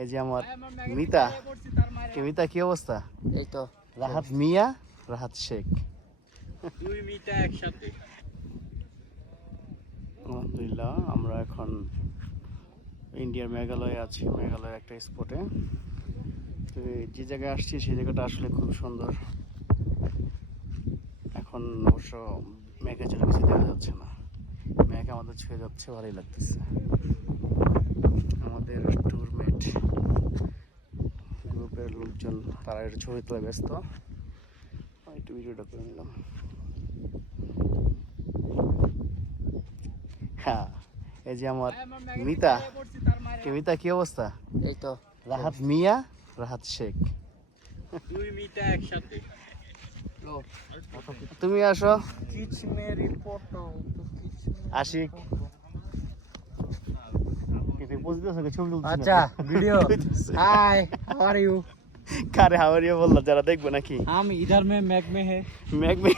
এই যে আমার মিতা। কি মিতা কি অবস্থা? এই তো রাহাত মিয়া রাহাত শেখ। দুই মিটা একসাথে। আলহামদুলিল্লাহ আমরা এখন ইন্ডিয়ার মেঘালয়ে আছি মেঘালয়ের একটা স্পটে তো যে জায়গায় আসছি সেই জায়গাটা আসলে খুব সুন্দর। এখন অবশ্য মেঘের জন্য কিছু দেখা যাচ্ছে না। মেঘ আমাদের ছুঁয়ে যাচ্ছে ভালোই লাগতেছে আমাদের ট্যুরমেট গ্রুপের লোকজন তারা একটু ছবি তোলা ব্যস্ত। একটু ভিডিওটা করে নিলাম। হ্যাঁ এই যে আমার মিতা। কি মিতা কি অবস্থা? এই তো রাহাত মিয়া রাহাত শেখ। দুই মিটা একসাথে। তুমি আসো। কিচ মেরি আশিক। जरा देखो ना की हम इधर में मैग में है मैग में